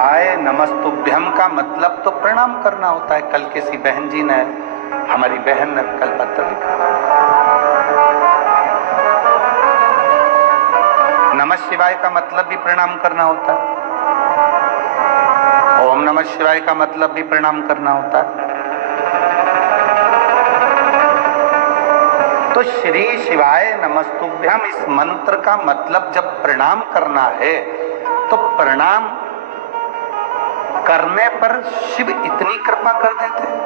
शिवाय नमस्तुभ्यम का मतलब तो प्रणाम करना होता है। कल किसी बहन जी ने, हमारी बहन ने कल पत्र लिखा, नमः शिवाय का मतलब भी प्रणाम करना होता है, ओम नमः शिवाय का मतलब भी प्रणाम करना होता है। तो श्री शिवाय नमस्तुभ्यम इस मंत्र का मतलब जब प्रणाम करना है तो प्रणाम करने पर शिव इतनी कृपा कर देते हैं,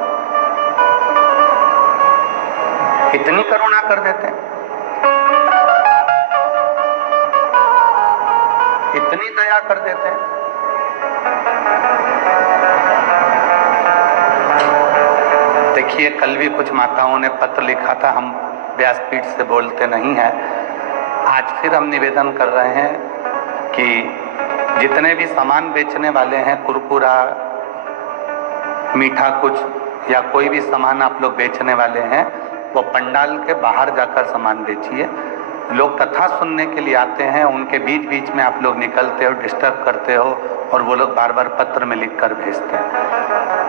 इतनी करुणा कर देते हैं, इतनी दया कर देते हैं। देखिए, कल भी कुछ माताओं ने पत्र लिखा था, हम व्यासपीठ से बोलते नहीं हैं। आज फिर हम निवेदन कर रहे हैं कि जितने भी सामान बेचने वाले हैं, कुरकुरा, मीठा कुछ या कोई भी सामान आप लोग बेचने वाले हैं, वो पंडाल के बाहर जाकर सामान बेचिए। लोग कथा सुनने के लिए आते हैं, उनके बीच बीच में आप लोग निकलते हो, डिस्टर्ब करते हो और वो लोग बार बार पत्र में लिख कर भेजते हैं।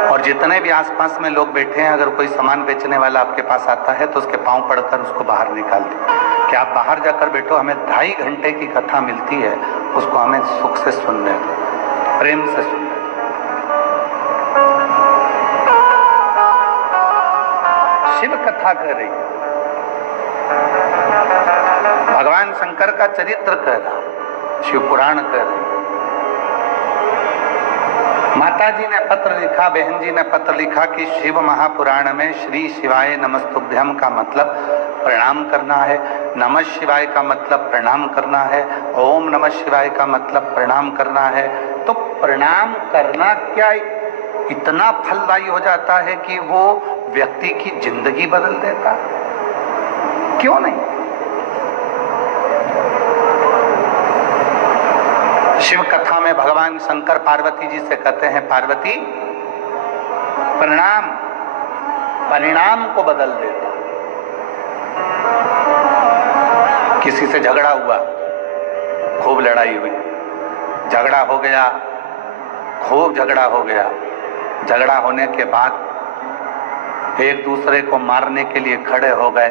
और जितने भी आसपास में लोग बैठे हैं, अगर कोई सामान बेचने वाला आपके पास आता है तो उसके पांव पड़कर उसको बाहर निकाल दें कि आप बाहर जाकर बैठो, हमें 2.5 घंटे की कथा मिलती है, उसको हमें सुख से सुनने दो, प्रेम से सुनने दो। शिव कथा कर रही है, भगवान शंकर का चरित्र कह रहा, शिव पुराण कह रही। माता जी ने पत्र लिखा, बहन जी ने पत्र लिखा कि शिव महापुराण में श्री शिवाय नमस्तुभ्यम का मतलब प्रणाम करना है, नमः शिवाय का मतलब प्रणाम करना है, ओम नमः शिवाय का मतलब प्रणाम करना है। तो प्रणाम करना क्या इतना फलदायी हो जाता है कि वो व्यक्ति की जिंदगी बदल देता? क्यों नहीं? शिव कथा में भगवान शंकर पार्वती जी से कहते हैं, पार्वती प्रणाम परिणाम को बदल देता। किसी से झगड़ा हुआ, खूब लड़ाई हुई, झगड़ा हो गया, खूब झगड़ा हो गया। झगड़ा होने के बाद एक दूसरे को मारने के लिए खड़े हो गए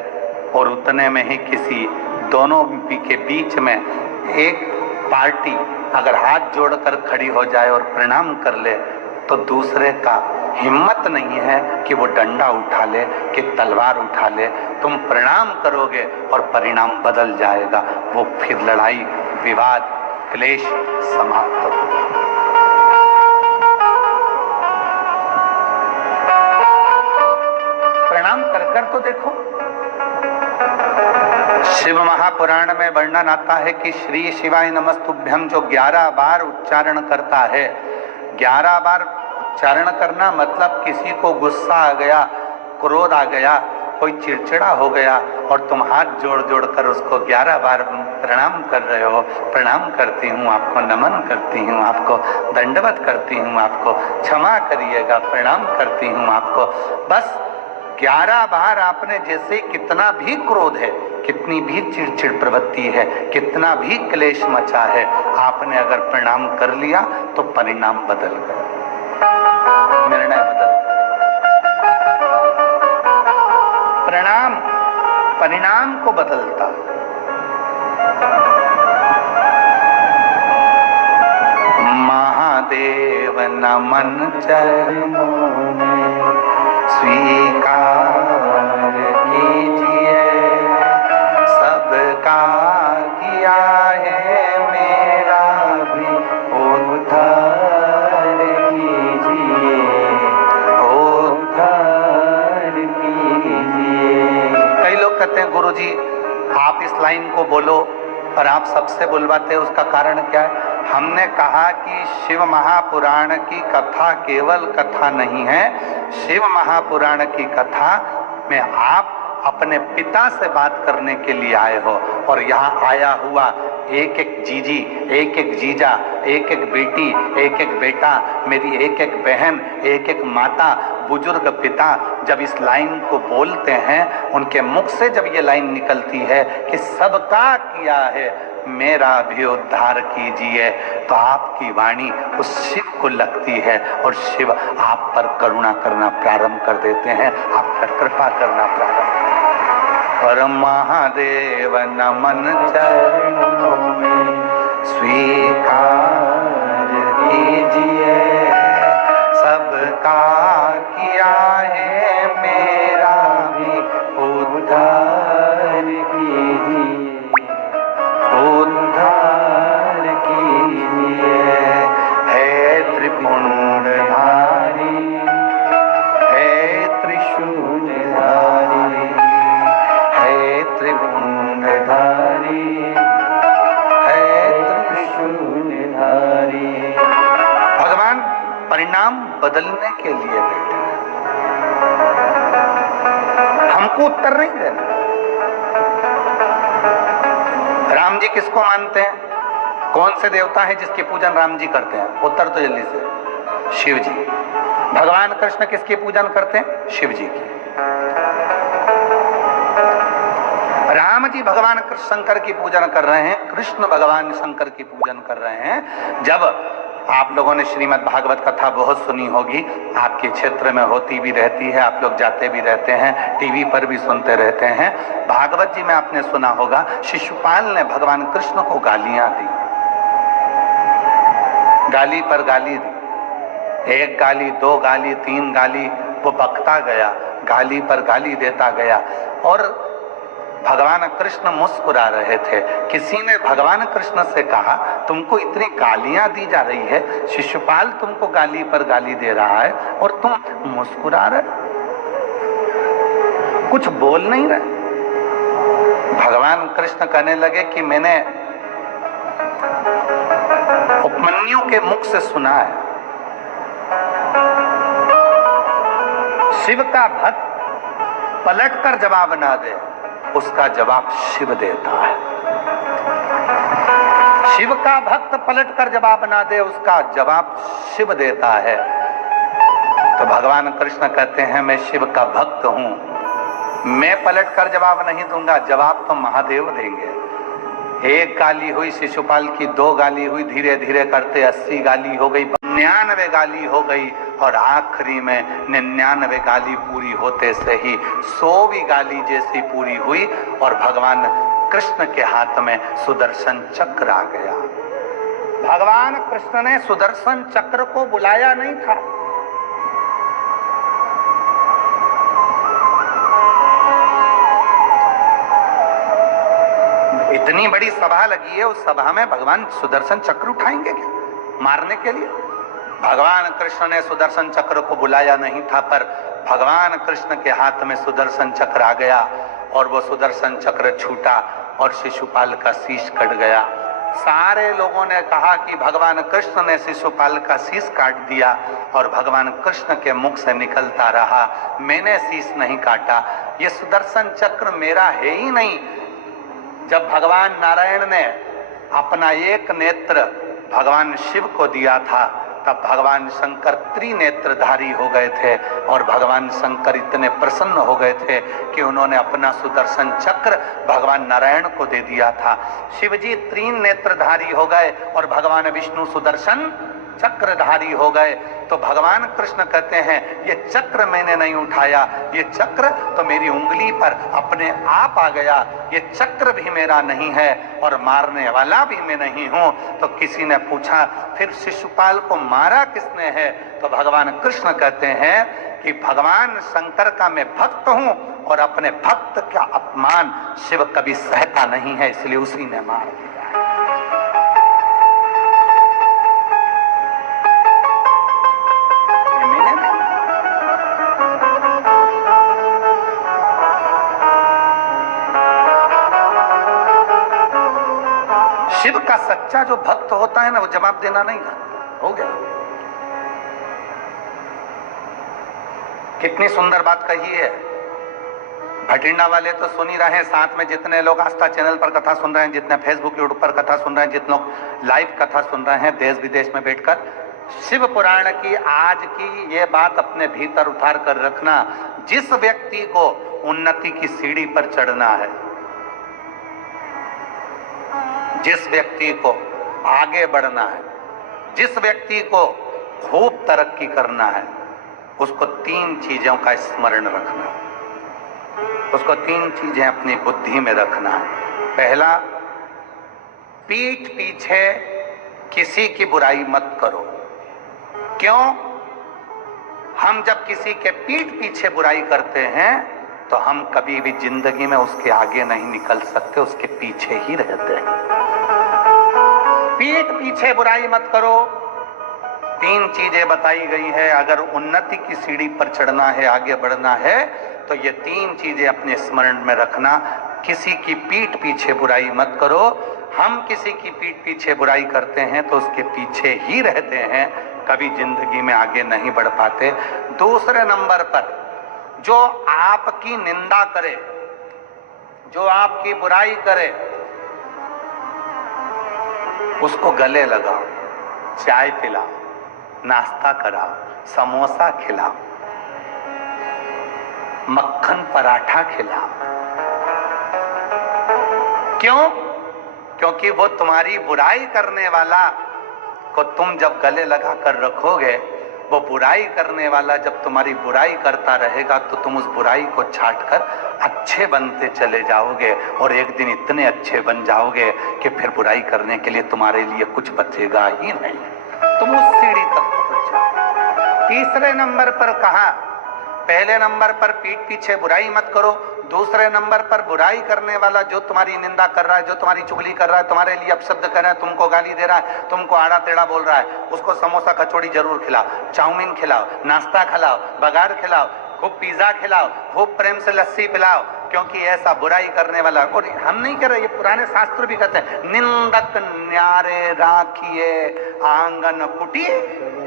और उतने में ही किसी दोनों के बीच में एक पार्टी अगर हाथ जोड़कर खड़ी हो जाए और प्रणाम कर ले तो दूसरे का हिम्मत नहीं है कि वो डंडा उठा ले, कि तलवार उठा ले। तुम प्रणाम करोगे और परिणाम बदल जाएगा, वो फिर लड़ाई, विवाद, क्लेश समाप्त होगा। प्रणाम कर कर तो देखो। शिव महापुराण में वर्णन आता है कि श्री शिवाय नमस्तुभ्यम जो 11 बार उच्चारण करता है, 11 बार उच्चारण करना मतलब किसी को गुस्सा आ गया, क्रोध आ गया, कोई चिड़चिड़ा हो गया और तुम हाथ जोड़ जोड़ कर उसको 11 बार प्रणाम कर रहे हो, प्रणाम करती हूँ आपको, नमन करती हूँ आपको, दंडवत करती हूँ आपको, क्षमा करिएगा, प्रणाम करती हूँ आपको। बस 11 बार आपने जैसे कितना भी क्रोध है, कितनी भी चिड़चिड़ प्रवृत्ति है, कितना भी क्लेश मचा है, आपने अगर प्रणाम कर लिया तो परिणाम बदल गया, निर्णय बदल गया। प्रणाम परिणाम को बदलता। महादेव नमन चरणों में स्वीकार कीजिए, सबका किया है मेरा भी उद्धार कीजिए, उद्धार कीजिए। कई लोग कहते हैं गुरुजी आप इस लाइन को बोलो और आप सबसे बुलवाते हैं, उसका कारण क्या है? हमने कहा कि शिव महापुराण की कथा केवल कथा नहीं है, शिव महापुराण की कथा में आप अपने पिता से बात करने के लिए आए हो और यहाँ आया हुआ एक एक जीजी, एक एक जीजा, एक एक बेटी, एक एक बेटा, मेरी एक एक बहन, एक एक माता, बुजुर्ग पिता जब इस लाइन को बोलते हैं, उनके मुख से जब ये लाइन निकलती है कि सबका किया है मेरा भी उद्धार कीजिए। तो आपकी वाणी उस शिव को लगती है और शिव आप पर करुणा करना प्रारंभ कर देते हैं, आप पर कृपा करना प्रारंभ कर देते हैं। और महादेव नमन चरणों में स्वीकार कीजिए, सबका किया है मेरा भी उद्धार कीजिए, उद्धार कीजिए। हे त्रिपुंडधारी, हे त्रिशूलधारी, हे त्रिपुंडधारी, हे त्रिशूलधारी। भगवान परिणाम बदलने के लिए बैठे, हमको उत्तर नहीं देना। राम जी किसको मानते हैं? कौन से देवता है जिसकी पूजन राम जी करते हैं? उत्तर तो जल्दी से, शिव जी। भगवान कृष्ण किसकी पूजन करते हैं? शिव जी की। राम जी भगवान कृष्ण शंकर की पूजन कर रहे हैं, कृष्ण भगवान शंकर की पूजन कर रहे हैं। जब आप लोगों ने श्रीमद् भागवत कथा बहुत सुनी होगी, आपके क्षेत्र में होती भी रहती है, आप लोग जाते भी रहते हैं, टीवी पर भी सुनते रहते हैं। भागवत जी में आपने सुना होगा, शिशुपाल ने भगवान कृष्ण को गालियां दी, गाली पर गाली दी, एक गाली, दो गाली, तीन गाली, वो बकता गया, गाली पर गाली देता गया। और भगवान कृष्ण मुस्कुरा रहे थे। किसी ने भगवान कृष्ण से कहा, तुमको इतनी गालियां दी जा रही है, शिशुपाल तुमको गाली पर गाली दे रहा है और तुम मुस्कुरा रहे, कुछ बोल नहीं रहे। भगवान कृष्ण कहने लगे कि मैंने उपमन्यु के मुख से सुना है, शिव का भक्त पलटकर जवाब ना दे, उसका जवाब शिव देता है। शिव का भक्त पलटकर जवाब ना दे, उसका जवाब शिव देता है। तो भगवान कृष्ण कहते हैं, मैं शिव का भक्त हूं, मैं पलटकर जवाब नहीं दूंगा, जवाब तो महादेव देंगे। एक गाली हुई शिशुपाल की, दो गाली हुई, धीरे धीरे करते 80 गाली हो गई, 99 गाली हो गई, और आखिरी में 99 गाली पूरी होते से ही 100वीं गाली जैसी पूरी हुई और भगवान कृष्ण के हाथ में सुदर्शन चक्र आ गया। भगवान कृष्ण ने सुदर्शन चक्र को बुलाया नहीं था, इतनी बड़ी सभा लगी है, उस सभा में भगवान सुदर्शन चक्र उठाएंगे क्या मारने के लिए? भगवान कृष्ण ने सुदर्शन चक्र को बुलाया नहीं था, पर भगवान कृष्ण के हाथ में सुदर्शन चक्र आ गया और वो सुदर्शन चक्र छूटा और शिशुपाल का शीश कट गया। सारे लोगों ने कहा कि भगवान कृष्ण ने शिशुपाल का शीश काट दिया, और भगवान कृष्ण के मुख से निकलता रहा, मैंने शीश नहीं काटा, ये सुदर्शन चक्र मेरा है ही नहीं। जब भगवान नारायण ने अपना एक नेत्र भगवान शिव को दिया था, तब भगवान शंकर त्रिनेत्रधारी हो गए थे और भगवान शंकर इतने प्रसन्न हो गए थे कि उन्होंने अपना सुदर्शन चक्र भगवान नारायण को दे दिया था। शिव जी त्रिनेत्रधारी हो गए और भगवान विष्णु सुदर्शन चक्रधारी हो गए। तो भगवान कृष्ण कहते हैं, ये चक्र मैंने नहीं उठाया, ये चक्र तो मेरी उंगली पर अपने आप आ गया, ये चक्र भी मेरा नहीं है और मारने वाला भी मैं नहीं हूं। तो किसी ने पूछा, फिर शिशुपाल को मारा किसने है? तो भगवान कृष्ण कहते हैं कि भगवान शंकर का मैं भक्त हूं और अपने भक्त का अपमान शिव कभी सहता नहीं है, इसलिए उसी ने मार दिया। शिव का सच्चा जो भक्त होता है ना, वो जवाब देना नहीं जानता। हो गया। कितनी सुंदर बात कही है। भटिंडा वाले तो सुन ही रहे हैं, साथ में जितने लोग आस्था चैनल पर कथा सुन रहे हैं, जितने फेसबुक यूट्यूब पर कथा सुन रहे हैं, जितने लोग लाइव कथा सुन रहे हैं देश विदेश में बैठकर, शिव पुराण की आज की ये बात अपने भीतर उतार कर रखना। जिस व्यक्ति को उन्नति की सीढ़ी पर चढ़ना है, जिस व्यक्ति को आगे बढ़ना है, जिस व्यक्ति को खूब तरक्की करना है, उसको 3 चीजों का स्मरण रखना है। उसको 3 चीजें अपनी बुद्धि में रखना है। पहला, पीठ पीछे किसी की बुराई मत करो। क्यों? हम जब किसी के पीठ पीछे बुराई करते हैं तो हम कभी भी जिंदगी में उसके आगे नहीं निकल सकते, उसके पीछे ही रहते हैं। पीठ पीछे बुराई मत करो। 3 चीजें बताई गई है। अगर उन्नति की सीढ़ी पर चढ़ना है, आगे बढ़ना है, तो ये 3 चीजें अपने स्मरण में रखना। किसी की पीठ पीछे बुराई मत करो। हम किसी की पीठ पीछे बुराई करते हैं तो उसके पीछे ही रहते हैं, कभी जिंदगी में आगे नहीं बढ़ पाते। दूसरे नंबर पर, जो आपकी निंदा करे, जो आपकी बुराई करे, उसको गले लगाओ, चाय पिलाओ, नाश्ता कराओ, समोसा खिलाओ, मक्खन पराठा खिलाओ। क्यों? क्योंकि वो तुम्हारी बुराई करने वाला को तुम जब गले लगा कर रखोगे, वो बुराई करने वाला जब तुम्हारी बुराई करता रहेगा तो तुम उस बुराई को छांटकर अच्छे बनते चले जाओगे, और एक दिन इतने अच्छे बन जाओगे कि फिर बुराई करने के लिए तुम्हारे लिए कुछ बचेगा ही नहीं। तुम उस सीढ़ी तक पहुंच जाओ। तीसरे नंबर पर कहा, पहले नंबर पर पीठ पीछे बुराई मत करो। दूसरे नंबर पर बुराई करने वाला जो तुम्हारी निंदा कर रहा है, जो तुम्हारी चुगली कर रहा है, तुम्हारे लिए अपशब्द कर रहा है, तुमको गाली दे रहा है, तुमको आड़ा टेढ़ा बोल रहा है, उसको समोसा कचौड़ी जरूर खिलाओ, चाउमीन खिलाओ, नाश्ता खिलाओ, बघार खिलाओ, खूब पिज्जा खिलाओ, खूब प्रेम से लस्सी पिलाओ। क्योंकि ऐसा बुराई करने वाला, और हम नहीं कह रहे, ये पुराने शास्त्र भी कहते हैं, निंदक न्यारे राखिए आंगन कुटी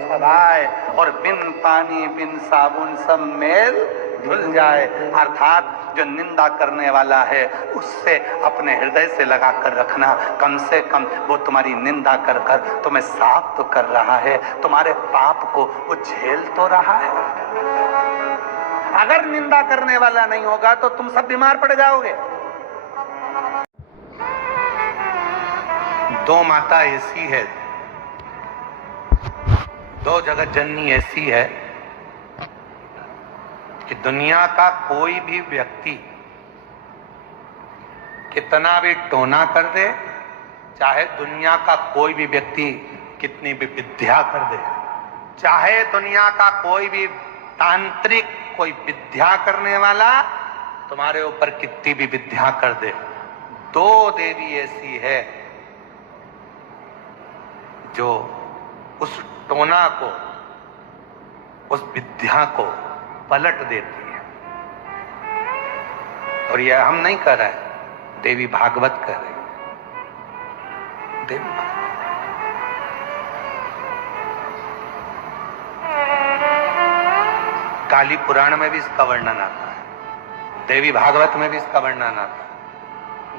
छवाए, और बिन पानी बिन साबुन सब मेल धुल जाए। अर्थात जो निंदा करने वाला है उससे अपने हृदय से लगा कर रखना। कम से कम वो तुम्हारी निंदा कर कर तुम्हें साफ तो कर रहा है, तुम्हारे पाप को वो झेल तो रहा है। अगर निंदा करने वाला नहीं होगा तो तुम सब बीमार पड़ जाओगे। 2 माता ऐसी है, 2 जगत जननी ऐसी है कि दुनिया का कोई भी व्यक्ति कितना भी टोना कर दे, चाहे दुनिया का कोई भी व्यक्ति कितनी भी विद्या कर दे, चाहे दुनिया का कोई भी तांत्रिक, कोई विद्या करने वाला तुम्हारे ऊपर कितनी भी विद्या कर दे, 2 देवी ऐसी है जो उस टोना को, उस विद्या को पलट देती है। और यह हम नहीं कर रहे, देवी भागवत कर रही है। देवी भागवत काली पुराण में भी इसका वर्णन आता है, देवी भागवत में भी इसका वर्णन आता है।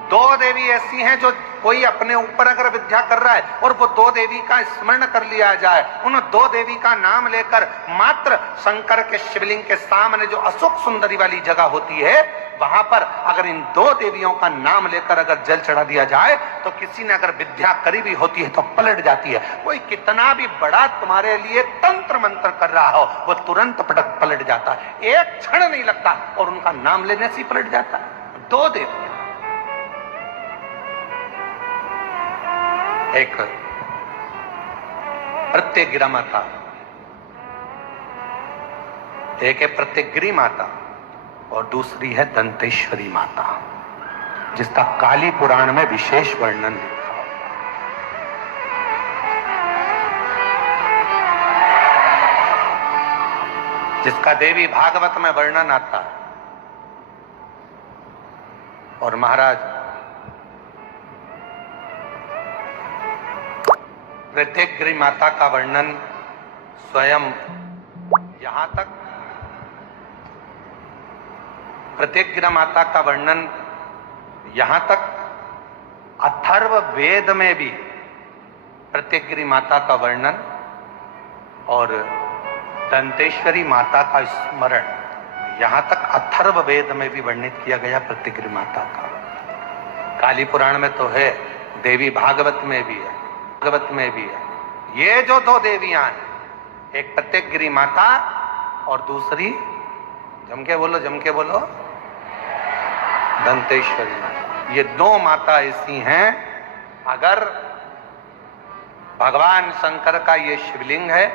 2 देवी ऐसी हैं जो कोई अपने ऊपर अगर विद्या कर रहा है और वो 2 देवी का स्मरण कर लिया जाए, उन 2 देवी का नाम लेकर मात्र शंकर के शिवलिंग के सामने जो अशोक सुंदरी वाली जगह होती है, वहां पर अगर इन 2 देवियों का नाम लेकर अगर जल चढ़ा दिया जाए तो किसी ने अगर विद्या करी भी होती है तो पलट जाती है। कोई कितना भी बड़ा तुम्हारे लिए तंत्र मंत्र कर रहा हो, वो तुरंत पलट जाता है, एक क्षण नहीं लगता और उनका नाम लेने से ही पलट जाता है। 2 देवियां, एक प्रत्यग्रा माता, एक है प्रत्यग्री माता और दूसरी है दंतेश्वरी माता, जिसका काली पुराण में विशेष वर्णन लिखा हुआ। जिसका देवी भागवत में वर्णन आता है। और महाराज प्रत्यग्री माता का वर्णन स्वयं यहां तक, प्रत्यग्रा माता का वर्णन यहां तक अथर्व वेद में भी प्रत्यग्री माता का वर्णन और दंतेश्वरी माता का स्मरण यहां तक अथर्व वेद में भी वर्णित किया गया प्रत्यग्री माता का। काली पुराण में तो है देवी भागवत में भी है, भागवत में भी है। ये जो दो देवियां हैं, एक प्रत्येकगिरी माता और दूसरी जम के बोलो दंतेश्वरी माता। ये दो माता ऐसी हैं, अगर भगवान शंकर का ये शिवलिंग है,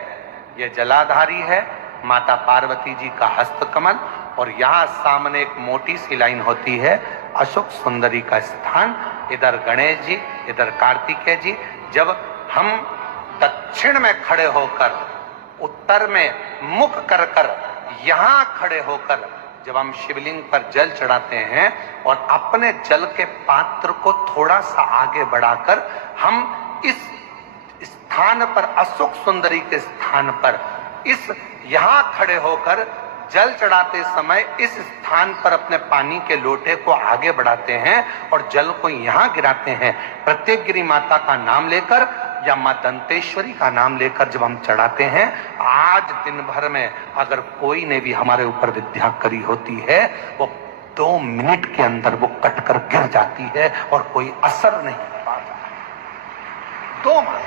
ये जलाधारी है, माता पार्वती जी का हस्तकमल, और यहां सामने एक मोटी सी लाइन होती है अशोक सुंदरी का स्थान, इधर गणेश जी, इधर कार्तिकेय जी। जब हम दक्षिण में खड़े होकर, उत्तर में मुख कर कर यहां खड़े होकर जब हम शिवलिंग पर जल चढ़ाते हैं और अपने जल के पात्र को थोड़ा सा आगे बढ़ाकर हम इस स्थान पर, अशोक सुंदरी के स्थान पर, इस यहां खड़े होकर जल चढ़ाते समय इस स्थान पर अपने पानी के लोटे को आगे बढ़ाते हैं और जल को यहां गिराते हैं। प्रत्येकगिरी माता का नाम लेकर या मां दंतेश्वरी का नाम लेकर जब हम चढ़ाते हैं, आज दिन भर में अगर कोई ने भी हमारे ऊपर विद्या करी होती है, वो 2 मिनट के अंदर वो कटकर गिर जाती है और कोई असर नहीं पाता। 2 मां,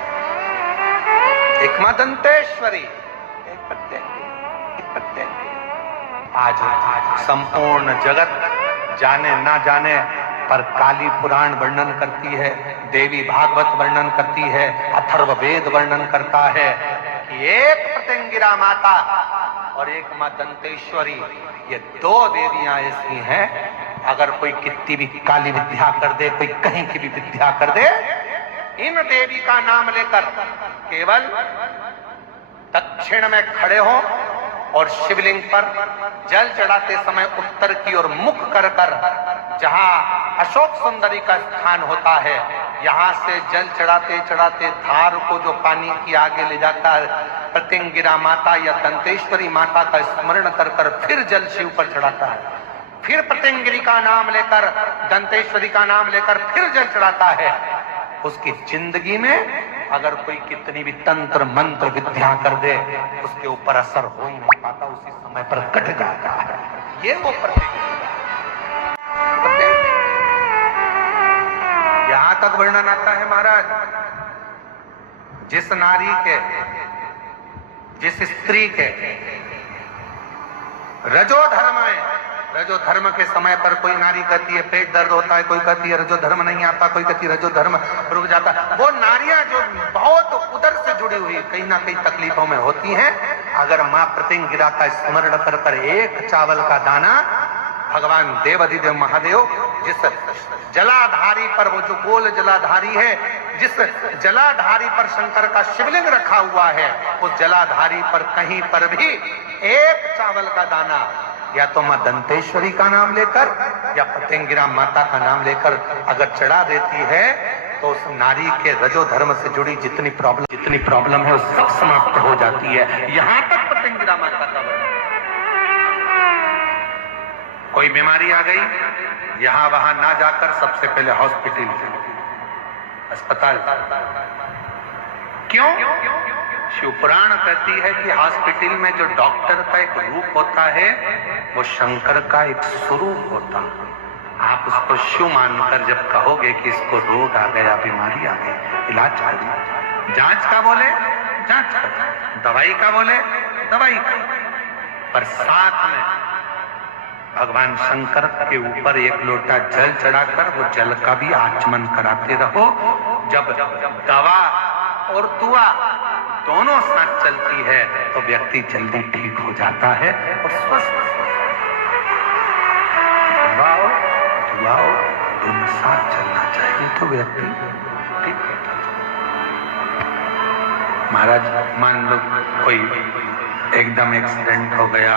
एक मां दंतेश्वरी, एक प्रत्येक। आज संपूर्ण जगत जाने ना जाने पर काली पुराण वर्णन करती है, देवी भागवत वर्णन करती है, अथर्ववेद वर्णन करता है कि एक प्रत्यंगिरा माता और एक मां दंतेश्वरी, ये 2 देवियां ऐसी हैं, अगर कोई कितनी भी काली विद्या कर दे, कोई कहीं की भी विद्या कर दे, इन देवी का नाम लेकर केवल दक्षिण में खड़े हो और शिवलिंग पर जल चढ़ाते समय उत्तर की ओर मुख कर कर, जहां अशोक सुंदरी का स्थान होता है, यहां से जल चढ़ाते चढ़ाते धार को जो पानी की आगे ले जाता है, प्रत्यंगिरा माता या दंतेश्वरी माता का स्मरण कर कर फिर जल शिव पर चढ़ाता है, फिर प्रत्यंगिरी का नाम लेकर, दंतेश्वरी का नाम लेकर फिर जल चढ़ाता है। उसकी जिंदगी में अगर कोई कितनी भी तंत्र मंत्र विद्या कर दे, उसके ऊपर असर हो ही नहीं पाता, उसी समय पर कट जाता है। ये वो यहां तक वर्णन आता है महाराज, जिस नारी के, जिस स्त्री के रजो धर्म में, रजो धर्म के समय पर कोई नारी कहती है पेट दर्द होता है, कोई कहती है रजो धर्म नहीं आता, कोई कहती है रजो धर्म रुक जाता है। वो नारियां जो बहुत उदर से जुड़ी हुई कहीं ना कहीं तकलीफों में होती हैं, अगर मां प्रत्यंगिरा का स्मरण कर कर एक चावल का दाना, भगवान देवाधिदेव महादेव जिस जलाधारी पर, वो जो गोल जलाधारी है, जिस जलाधारी पर शंकर का शिवलिंग रखा हुआ है, उस जलाधारी पर कहीं पर भी एक चावल का दाना या तो मां दंतेश्वरी का नाम लेकर या प्रत्यंगिरा माता का नाम लेकर अगर चढ़ा देती है, तो उस नारी के रजो धर्म से जुड़ी जितनी प्रॉब्लम है वो सब समाप्त हो जाती है। यहां तक प्रत्यंगिरा माता का वर्णन। कोई बीमारी आ गई, यहां वहां ना जाकर सबसे पहले हॉस्पिटल, अस्पताल। क्यों? शिव पुराण कहती है कि हॉस्पिटल में जो डॉक्टर का एक रूप होता है, वो शंकर का एक स्वरूप होता है। आप उसको शिव मानकर जब कहोगे कि इसको रोग आ गया, बीमारी आ गई, इलाज कर, जांच का बोले जांच कर, दवाई का बोले दवाई का, पर साथ में भगवान शंकर के ऊपर एक लोटा जल चढ़ाकर वो जल का भी आचमन कराते रहो। जब दवा और दुआ दोनों साथ चलती है तो व्यक्ति जल्दी ठीक हो जाता है और स्वस्थ। दवाओ दोनों साथ चलना चाहिए तो व्यक्ति ठीक होता है। महाराज मान लो कोई एकदम एक्सीडेंट हो गया,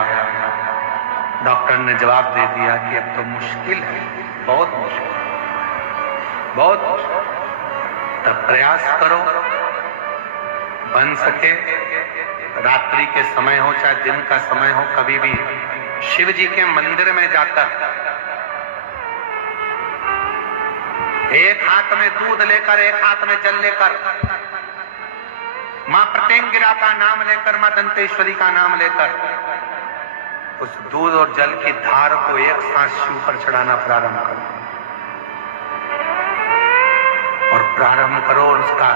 डॉक्टर ने जवाब दे दिया कि अब तो मुश्किल है, बहुत मुश्किल, बहुत मुश्किल, तब प्रयास करो बन सके, रात्रि के समय हो चाहे दिन का समय हो, कभी भी शिव जी के मंदिर में जाकर एक हाथ में दूध लेकर, एक हाथ में जल लेकर, मां प्रत्यंगिरा का नाम लेकर, मां दंतेश्वरी का नाम लेकर उस दूध और जल की धार को एक साथ शिव पर चढ़ाना प्रारंभ करो और प्रारंभ करो और उसका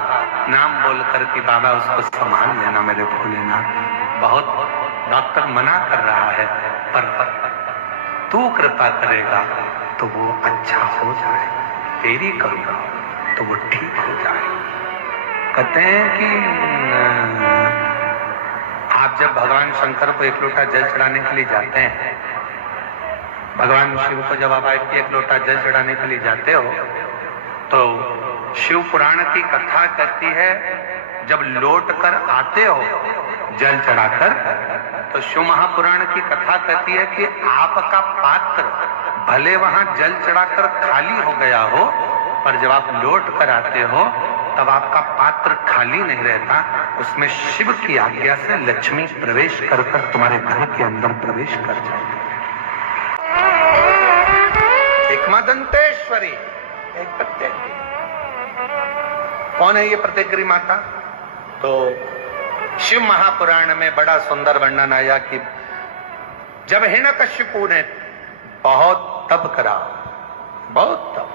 नाम बोलकर कि बाबा उसको संभाल लेना मेरे भोलेनाथ। बहुत डॉक्टर मना कर रहा है, पर तू कृपा करेगा तो वो अच्छा हो जाए, तेरी करूंगा तो वो ठीक हो जाए। कहते हैं कि आप जब भगवान शंकर को एक लोटा जल चढ़ाने के लिए जाते हैं, भगवान शिव को जब आप एक लोटा जल चढ़ाने के लिए जाते हो, तो शिव पुराण की कथा कहती है जब लौट कर आते हो जल चढ़ाकर, तो शिव महापुराण की कथा कहती है कि आपका पात्र भले वहां जल चढ़ाकर खाली हो गया हो, पर जब आप लौट कर आते हो तब आपका पात्र खाली नहीं रहता, उसमें शिव की आज्ञा से लक्ष्मी प्रवेश कर तुम्हारे घर के अंदर प्रवेश कर जाती है। एक मां दंतेश्वरी, एक प्रत्येक। कौन है ये प्रत्येकरी माता? तो शिव महापुराण में बड़ा सुंदर वर्णन आया कि जब हिरण्यकशिपु ने बहुत तप करा, बहुत तप,